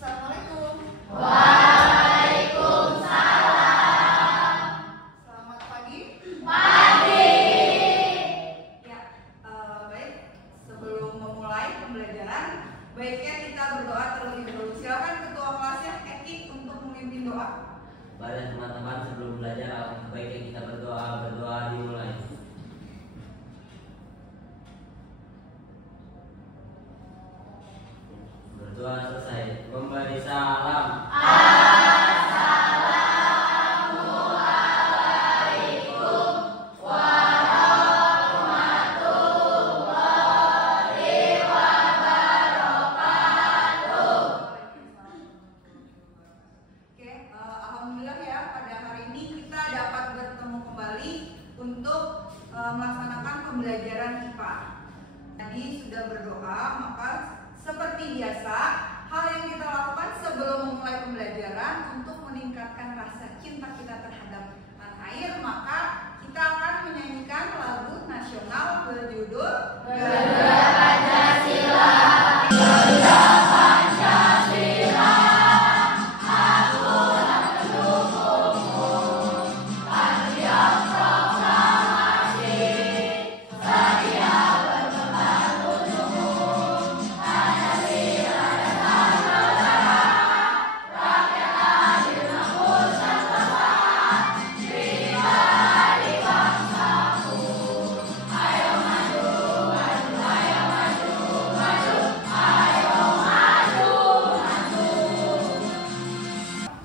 Assalamualaikum. Waalaikumsalam. Selamat pagi. Pagi. Ya, baik. Sebelum memulai pembelajaran, baiknya kita berdoa terlebih dahulu. Silakan ketua kelasnya Eki untuk memimpin doa. Baik teman-teman, sebelum belajar baiknya kita berdoa dimulai. Berdoa selesai, memberi salam. Assalamualaikum warahmatullahi wabarakatuh. Oke, alhamdulillah ya pada hari ini kita dapat bertemu kembali untuk melaksanakan pembelajaran IPA. Tadi sudah berdoa, maka seperti biasa, hal yang kita lakukan sebelum memulai pembelajaran untuk meningkatkan rasa cinta kita terhadap tanah air, maka kita akan menyanyikan lagu nasional berjudul Garuda Pancasila.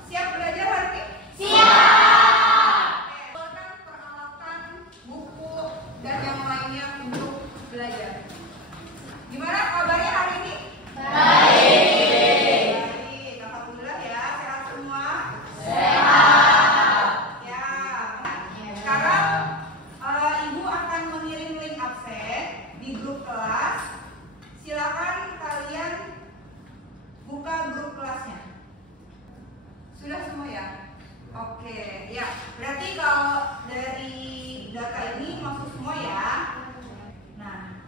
Siap belajar hari ini? Siap. Silakan peralatan, buku, dan yang lainnya untuk belajar. Gimana kabarnya hari ini? Baik. Baik, alhamdulillah ya, sehat semua. Sehat. Ya, sekarang Ibu akan mengirim link absen di grup kelas. Silakan kalian buka grup kelasnya. Sudah semua ya? Oke, ya. Berarti kalau dari data ini masuk semua ya. Nah,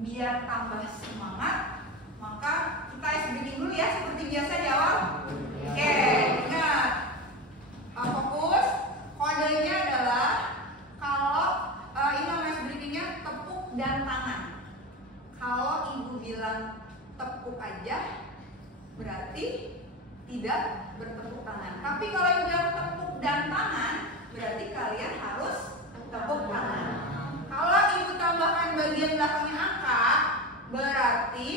biar tambah semangat, maka kita ice breaking dulu ya seperti biasa di awal. Oke, ingat. Fokus. Kodenya adalah kalau ini nama ice breakingnya tepuk dan tangan. Kalau Ibu bilang tepuk aja, berarti tidak bertepuk tangan. Tapi kalau Ibu bilang tepuk dan tangan, berarti kalian harus tepuk tangan. Kalau Ibu tambahkan bagian belakangnya angka, berarti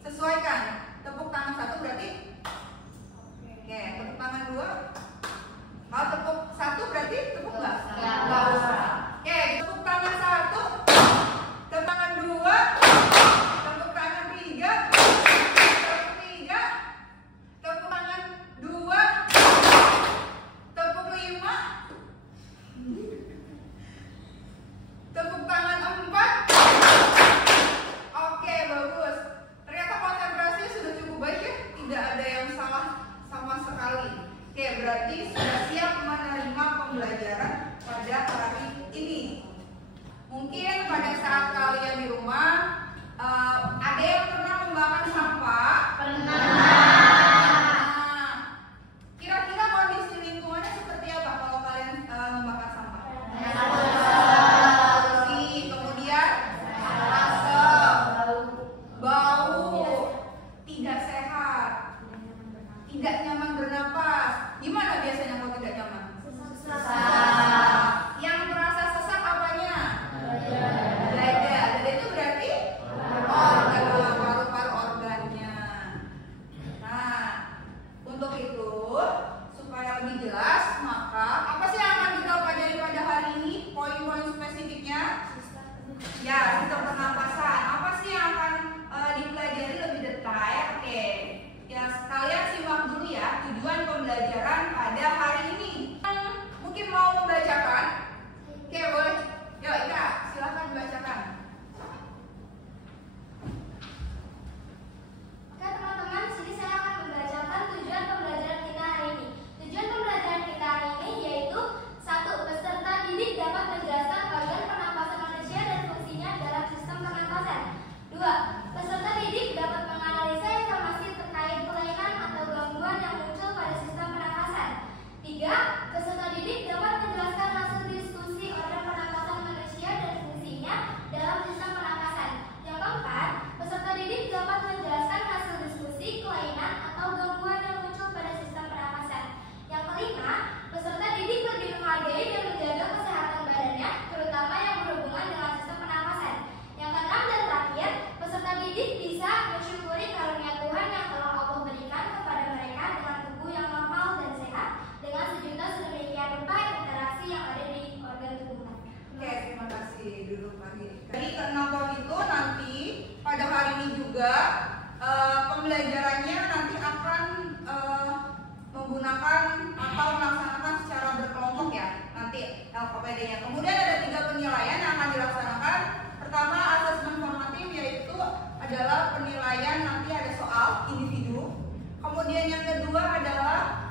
sesuaikan. Tepuk tangan 1 berarti oke, tepuk tangan 2. Kalau tepuk 1 berarti tepuk nggak? Nggak usah. Oke, tepuk tangan 1, tepuk tangan 2, tepuk tangan 3, tepuk 3, tepuk tangan 2, tepuk 5, tepuk tangan 4. Oke, bagus. Ternyata konsentrasinya sudah cukup baik ya. Tidak ada yang salah sama sekali. Oke, berarti sudah siap menerima pembelajaran pada hari ini. Mungkin pada saat kalian di rumah ada yang pernah membakar sampah? Nah, kira-kira kondisi lingkungannya seperti apa kalau kalian membakar sampah? Bersih, kemudian asap, bau, tidak sehat, tidak nyaman bernapas. Gimana biasanya kalau tidak nyaman? Yang merasa sesak apanya? Dada. Dada itu berarti organ, paru-paru organnya. Nah, untuk itu supaya lebih jelas, maka apa sih yang akan kita pelajari pada hari ini? Poin-poin spesifiknya? Ya, sistem pernapasan. Apa sih yang akan dipelajari lebih detail? Oke, ya sekalian simak dulu ya. menggunakan atau melaksanakan secara berkelompok ya nanti LKPD-nya. Kemudian ada 3 penilaian yang akan dilaksanakan. Pertama, asesmen formatif, yaitu adalah penilaian nanti ada soal individu. Kemudian yang kedua adalah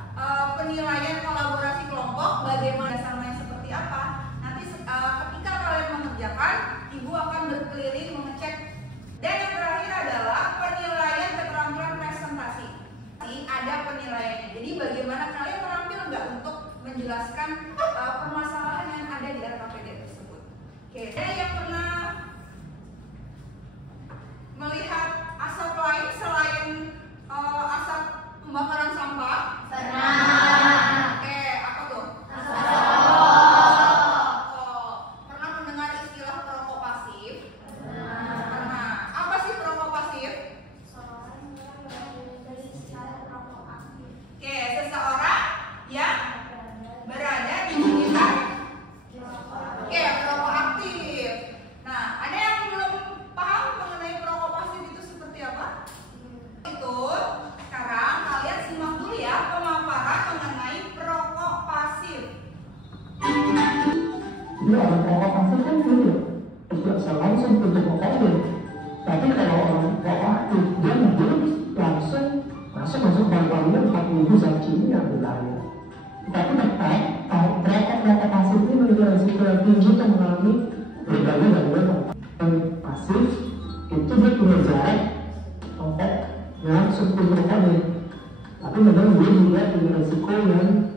penilaian kolaborasi kelompok, bagaimana samanya seperti apa. Nanti ketika kalian mengerjakan, ibu akan berkeliling mengecek. Dan yang terakhir adalah penilaian keterampilan presentasi. Ada penilaiannya. Jadi bagaimana kalian terampil nggak untuk menjelaskan permasalahan yang ada di LKPD tersebut. Oke, ada yang pernah melihat asap lain selain asap pembakaran sampah? Pernah. Oke, apa tuh? Asap Oh, pernah mendengar istilah perokok pasif? Pernah. Apa sih perokok pasif? Oke, seseorang yang berada di sekitar perokok aktif. Nah, ada yang belum paham mengenai perokok pasif itu seperti apa? Itu sekarang kalian simak dulu ya pemaparan mengenai perokok pasif. Jadi orang perokok pasif kan gitu, tidak langsung untuk rokoknya. Tapi kalau orang perokok aktif, dia hidup langsung masuk paru-parunya 40.000 zat kimia yang berbahaya. Tapi tetap perokok pasif ini memiliki risiko yang tinggi untuk mengalami berbagai gangguan pasif. Itu dia punya jarak rokok yang sebelum rokoknya. Tapi memang dia juga punya risiko yang lebih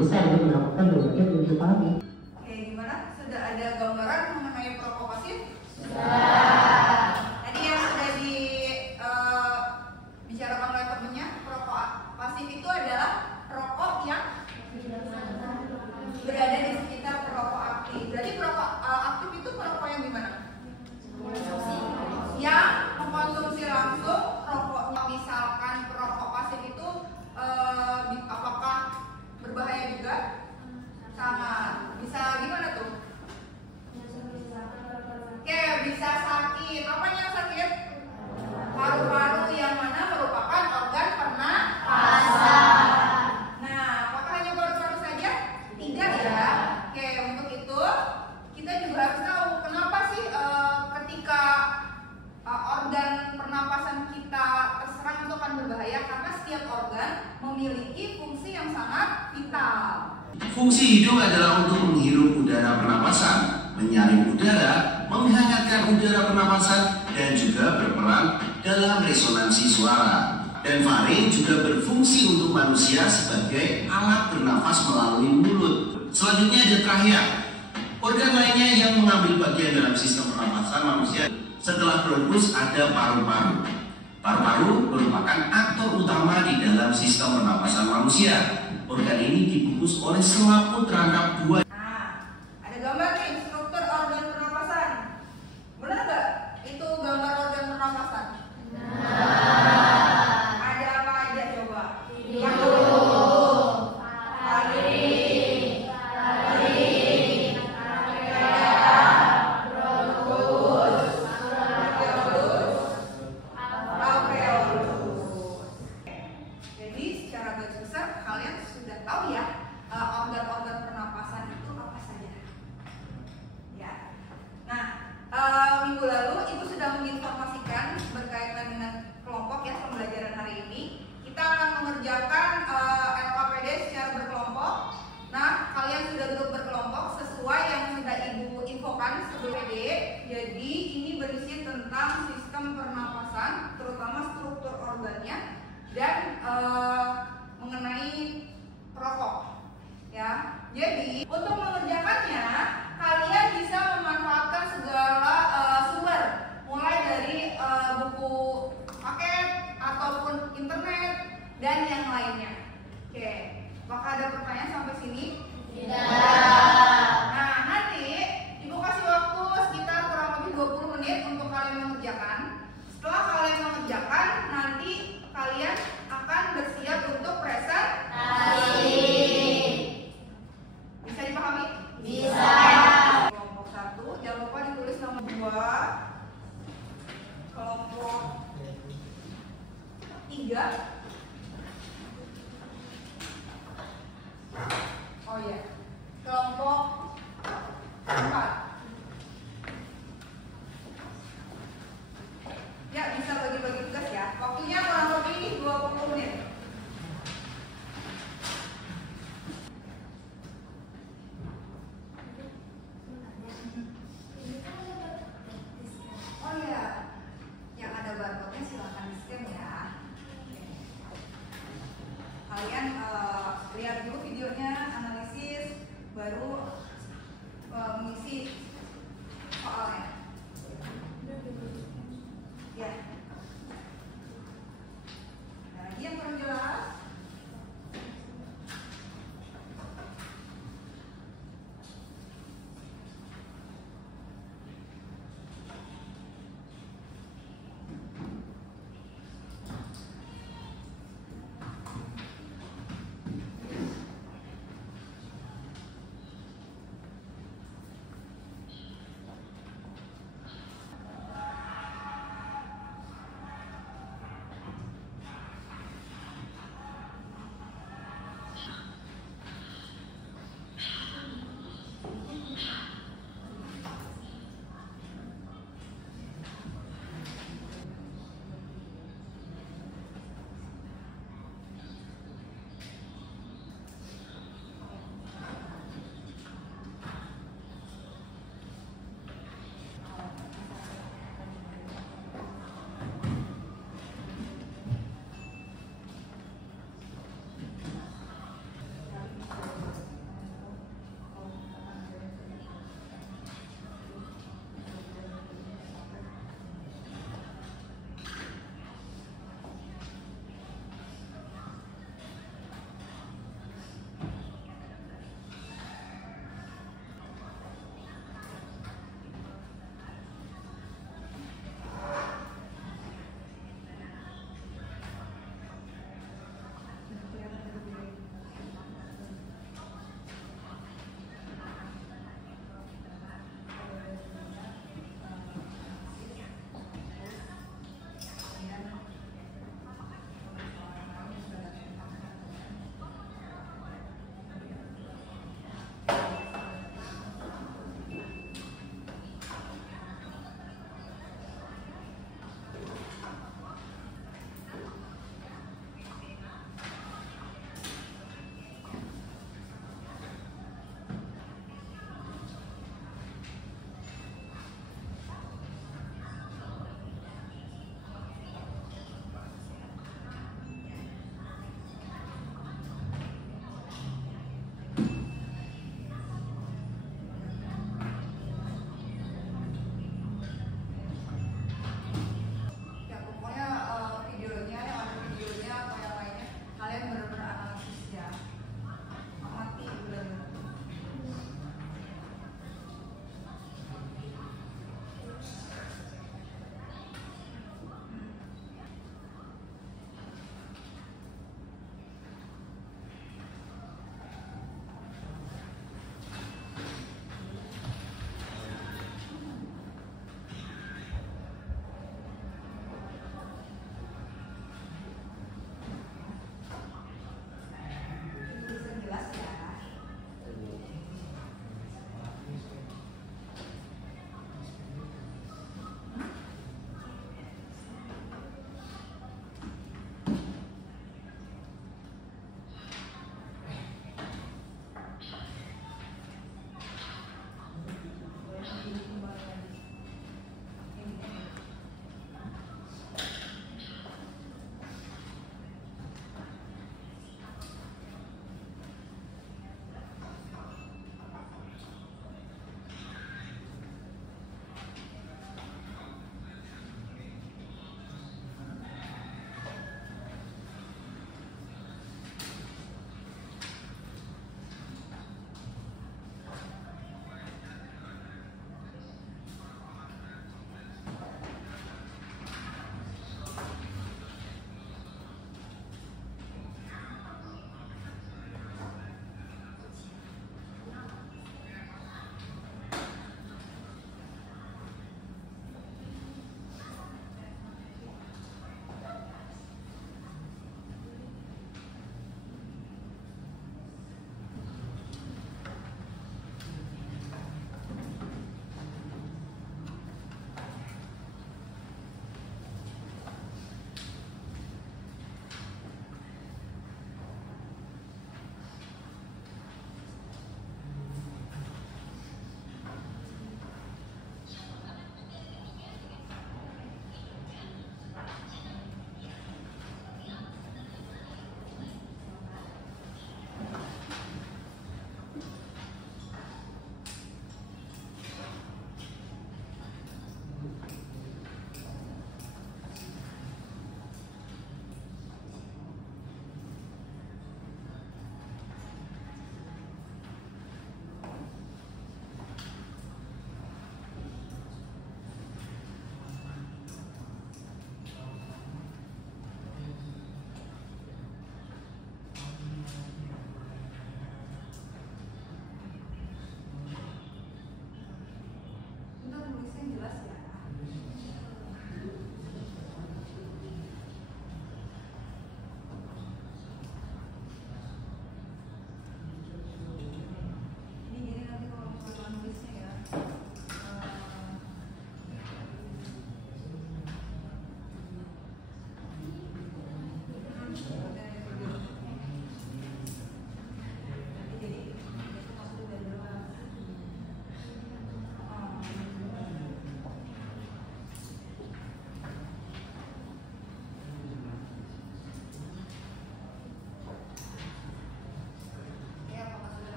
besar untuk mendapatkan berbagai penyakit paru. Oke, gimana? Sudah ada gambaran mengenai perokok pasif? Tadi yang sudah dibicarakan oleh temennya, perokok pasif itu adalah perokok yang berada di sekitar perokok aktif. Berarti perokok aktif itu perokok yang gimana? Yang mengkonsumsi langsung rokoknya. Misalkan perokok pasif itu apakah berbahaya juga? Sangat. Bisa gimana tuh? Oke, bisa sakit. Apa yang sakit? Paru-paru, yang mana merupakan organ pernapasan. Nah, apakah hanya paru-paru saja? Tidak ya. Oke, untuk itu kita juga harus tahu kenapa sih ketika organ pernapasan kita terserang itu akan berbahaya, karena setiap organ memiliki fungsi yang sangat vital. Fungsi hidung adalah untuk menghirup udara pernapasan, menyaring udara, menghangatkan udara pernapasan, dan juga berperan dalam resonansi suara. Dan faring juga berfungsi untuk manusia sebagai alat bernafas melalui mulut. Selanjutnya ada trachea, organ lainnya yang mengambil bagian dalam sistem pernapasan manusia. Setelah bronkus ada paru-paru. Paru-paru merupakan aktor utama di dalam sistem pernapasan manusia. Organ ini dibungkus oleh selaput rangkap buah. Nah, ada gambar nih struktur organ pernapasan. Benar nggak? Itu gambar organ pernapasan. Ada apa aja coba? Jadi secara garis besar kalian sudah tahu ya organ-organ pernapasan itu apa saja. Ya. Nah, minggu lalu ibu sudah menginformasikan berkaitan dengan kelompok ya pembelajaran hari ini. Kita akan mengerjakan LKPD secara berkelompok. Nah, kalian sudah duduk berkelompok sesuai yang sudah ibu infokan sebelum PD. Jadi ini berisi tentang sistem pernapasan, terutama struktur organnya dan mengenai perokok. Ya, jadi untuk mengerjakannya kalian bisa memanfaatkan segala sumber, mulai dari buku paket ataupun internet dan yang lainnya. Oke, apakah ada pertanyaan sampai sini? Tidak. Nah, nanti ibu kasih waktu sekitar kurang lebih 20 menit untuk kalian mengerjakan. Setelah kalian mengerjakan, nanti kalian akan bersiap untuk presentasi. Bisa dipahami? Bisa. Kelompok 1, jangan lupa ditulis nama 2. Kelompok 3. kalian lihat dulu videonya, analisis, baru mengisi soalnya. Ya. Nah, lagi yang kurang jelas.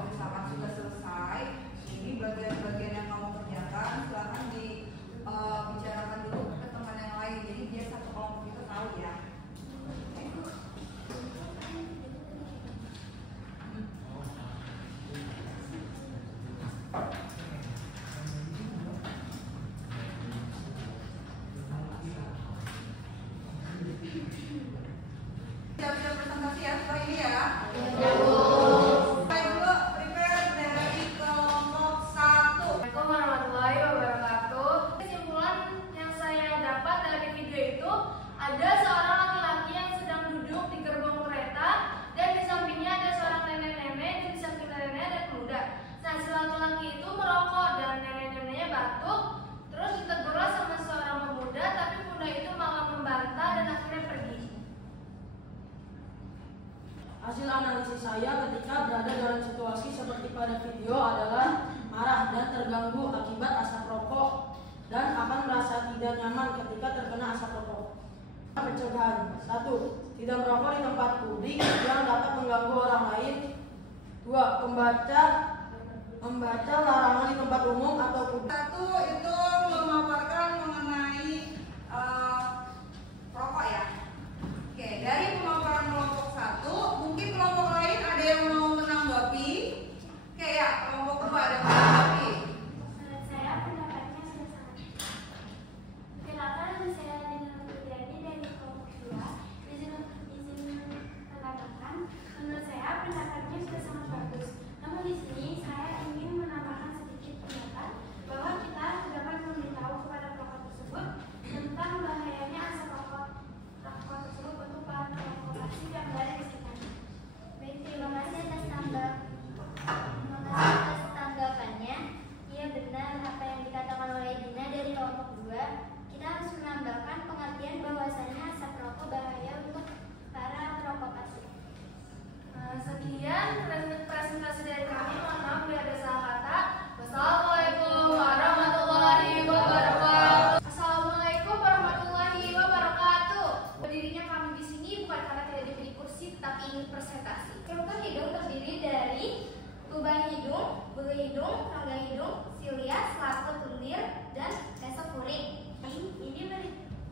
kalau misalkan sudah selesai, ini bagian-bagian yang kamu kerjakan silahkan dibicarakan dulu ke teman yang lain. Jadi biar satu kelompok itu tahu ya. Siap-siap presentasi ya setelah ini ya. Baik dulu, prepare dari kelompok 1. Assalamualaikum warahmatullahi wabarakatuh. Kesimpulan yang saya dapat dari video itu, ada seorang laki-laki yang sedang duduk di gerbong kereta dan di sampingnya ada seorang nenek-nenek dan di samping nenek ada pemuda. Nah, si laki-laki itu merokok dan nenek-neneknya batuk. Terus ditegurlah sama seorang pemuda, tapi pemuda itu malah membantah dan akhirnya pergi. Hasil analisis saya ketika berada dalam situasi seperti pada video adalah marah dan terganggu akibat asap rokok dan akan merasa tidak nyaman ketika terkena asap rokok. Pencegahan: 1. Tidak merokok di tempat publik yang dapat mengganggu orang lain. 2. Membaca larangan di tempat umum atau publik. 1 itu memaparkan mengenai rokok ya. Oke, dari pemaparan kelompok 1, mungkin kelompok lain ada yang mau menanggapi. Oke ya, kelompok kedua ada yang mau menanggapi. Menurut saya pendapatnya sudah sangat. Silakan saya dengan Putri dari kelompok 2 izin menambahkan. Menurut saya pendapatnya sudah sangat bagus. Namun di sini saya ingin menambahkan sedikit pendapat bahwa kita dapat memberitahu kepada perokok tersebut tentang bahayanya asap rokok tersebut untuk para perokok pasif yang berada di sekitarnya. Baik, terima kasih atas tanggapannya. Iya benar apa yang dikatakan oleh Dina dari kelompok 2. Kita harus menambahkan pengertian bahwasanya asap rokok bahaya untuk para perokok pasif. Sekian presentasi dari kami. Mohon maaf bila ada salah kata. Wassalamualaikum warahmatullahi wabarakatuh. Assalamualaikum warahmatullahi wabarakatuh. Berdirinya kami di sini bukan karena tidak diberi kursi, tetapi ingin presentasi. Struktur hidung terdiri dari lubang hidung, bulu hidung, rongga hidung, silia, selaput lendir, dan esofagus. Ini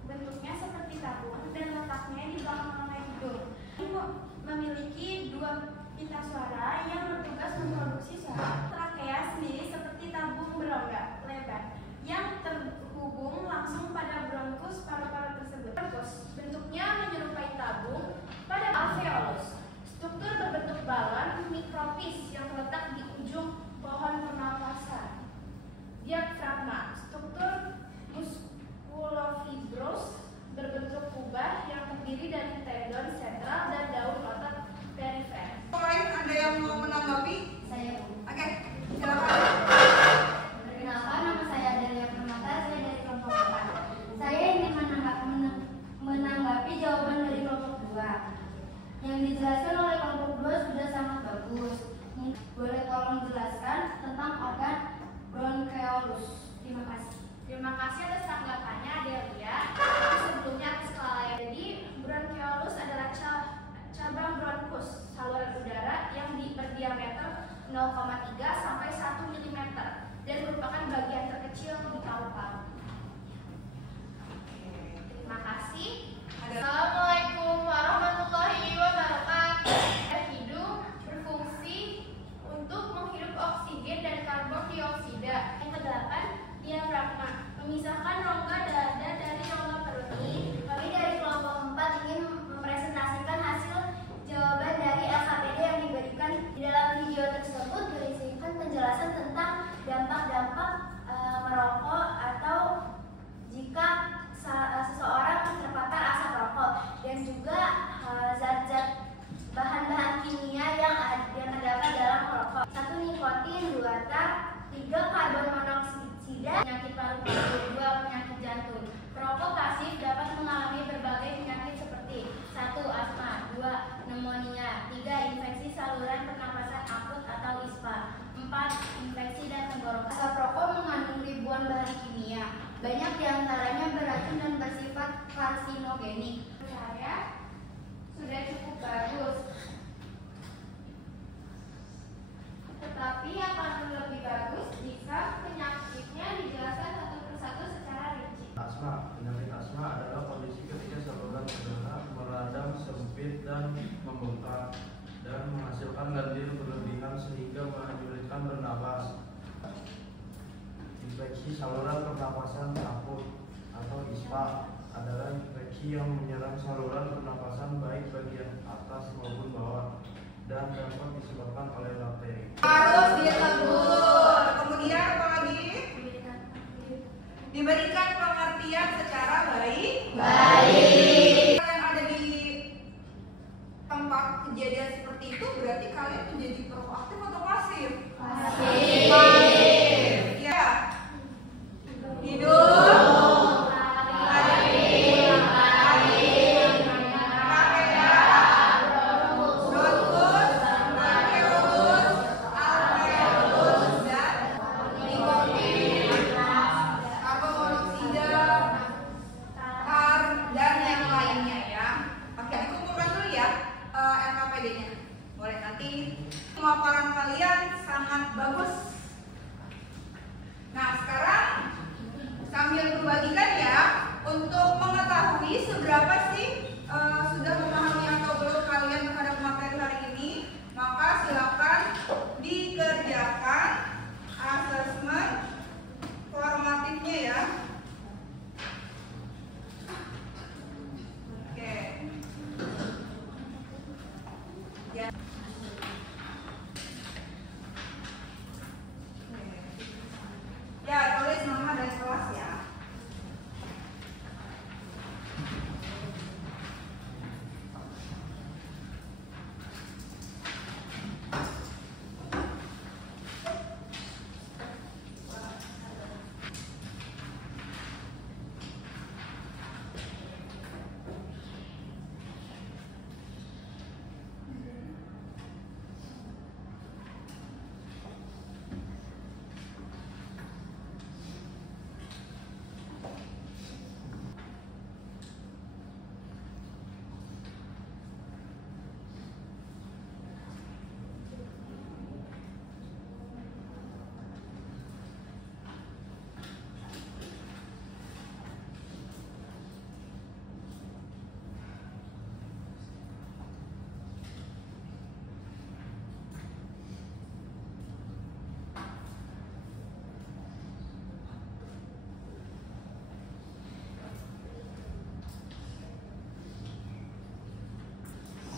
bentuknya seperti tabung dan letaknya di belakang rongga hidung. Ini memiliki 2 pita suara yang bertugas memproduksi suara. Trakea sendiri seperti tabung berongga lebar yang terhubung langsung pada bronkus paru-paru tersebut. Bentuknya menyerupai tabung pada alveolus. Struktur berbentuk balon mikrofis yang terletak di ujung pohon pernapasan. Diafragma, struktur muskulofibros berbentuk kubah yang terdiri dari tendon sentral dan daun otot perifer. Kelompok lain ada yang mau menanggapi? Saya Oke, silakan. Perkenalkan, nama saya Adelia Permata, saya dari kelompok 4. Saya ingin menanggapi jawaban dari kelompok 2. Yang dijelaskan oleh kelompok 2 sudah sangat bagus. Boleh tolong jelaskan tentang organ bronkeolus? Terima kasih. Terima kasih atas tanggapannya Adelia. Tapi sebelumnya atas kelalaian. Jadi bronkeolus adalah cabang bronkus, saluran udara yang berdiameter 0,3 sampai 1 mm dan merupakan bagian terkecil di paru-paru. Terima kasih. Assalamualaikum warahmatullahi wabarakatuh. Hidung berfungsi untuk menghirup oksigen dan karbon dioksida. Yang ke-8, diafragma memisahkan rongga dada dari rongga perut. Kami dari kelompok 4 ingin mempresentasikan hasil jawaban dari LKPD yang diberikan. Di dalam video tersebut berisikan penjelasan tentang dampak-dampak merokok atau jika seseorang terpapar asap rokok dan juga zat-zat bahan-bahan kimia yang terdapat dalam rokok. 1. Nikotin, 2. Tar, 3. Karbon monoksida, penyakit paru-paru, 2. Penyakit jantung. Perokok pasif dapat mengalami berbagai penyakit seperti 1. Asma, 2. Pneumonia, 3. Infeksi saluran pernapasan akut atau ISPA, 4. Infeksi dan tenggorokan. Asap rokok mengandung ribuan bahan kimia. Banyak diantaranya beracun dan bersifat karsinogenik. Saya sudah cukup bagus. dan membengkak dan menghasilkan lendir berlebihan sehingga menyulitkan bernapas. Infeksi saluran pernapasan akut atau ISPA adalah infeksi yang menyerang saluran pernapasan baik bagian atas maupun bawah dan dapat disebabkan oleh bakteri. Harus ditegur. Kemudian apa lagi? Diberikan pengertian secara baik. Kalian ada di tempat kejadian seperti itu, berarti kalian menjadi proaktif atau pasif? Pasif. Ya. Hidup. Boleh, nanti pemaparan kalian sangat bagus. Nah, sekarang sambil membagikan ya, untuk mengetahui seberapa sih sudah memahami atau belum kalian terhadap materi hari ini, maka silakan dikerjakan asesmen formatifnya ya. Oke. Ya. Ya, tulis nama dan kelas ya.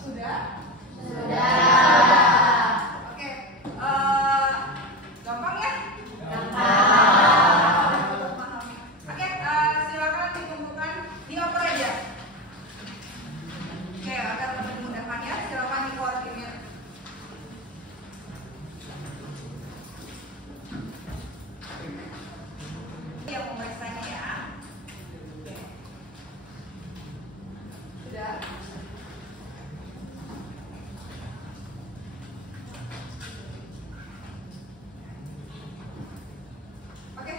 Sudah? Oke. Gampang ya? Gampang. Oke, silakan dikumpulkan, dioper aja. Oke, agar lebih memudahkan ya, silakan dikoordinir. Yang pemeriksanya ya. Oke. Sudah? Oke.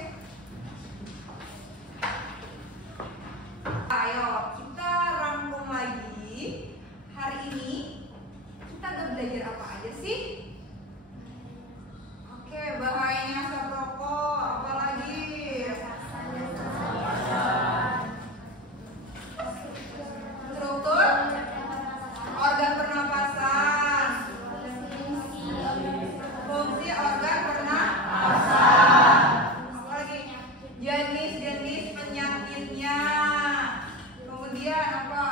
Ayo, kita rangkum lagi. Hari ini kita udah belajar apa aja sih? Oke, bahayanya asap rokok, apa lagi? Struktur organ pernapasan. Fungsi organ pernapasan. Apalagi jenis-jenis penyakitnya. Kemudian apa?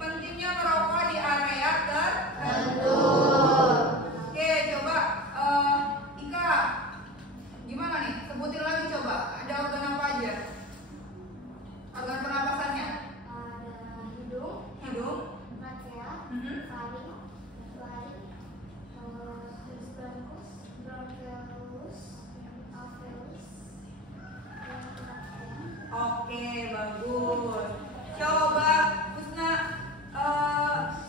Pentingnya merokok di area tertentu. Oke, coba Ika, gimana nih? Sebutin lagi coba. Ada organ apa aja? Organ pernapasannya? Ada hidung, Hidung. trachea, Mhm. faring, virus bronchus, bronchiolus, alveolus, dan trachea. Oke, bagus. Coba Husna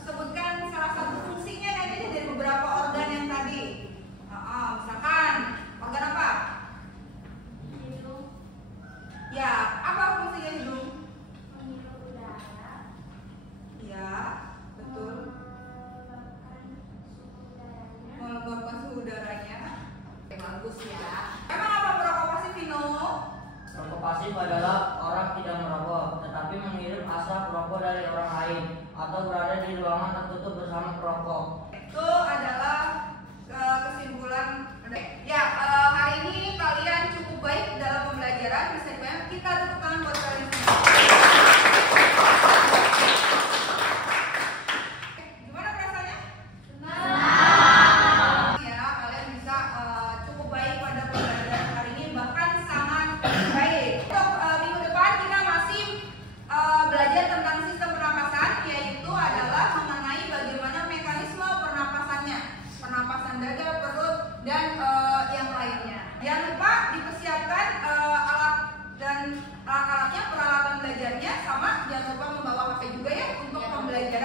sebutkan salah satu fungsinya aja dari beberapa organ yang tadi. Misalkan organ apa? Hidung Ya, apa fungsinya hidung? menghirup udara, Ya, betul. melemparkan suhu udaranya. Melemparkan suhu udaranya. Oke, bagus ya. Emang apa perokok pasif, Vino? Perokok pasif adalah orang tidak merokok tetapi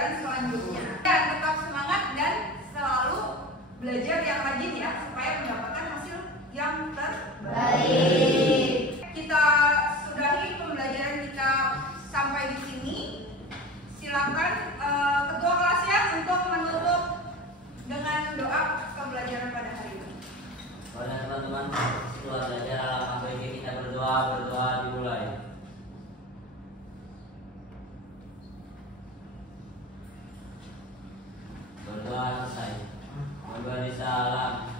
pembelajaran selanjutnya. Dan tetap semangat dan selalu belajar yang rajin ya, supaya mendapatkan hasil yang terbaik. Kita sudahi pembelajaran kita sampai di sini. Silakan ketua kelasnya untuk menutup dengan doa pembelajaran pada hari ini. Pada teman-teman, setelah belajar alangkah baiknya kita berdoa dimulai. Berdoa selesai. Memberi salam.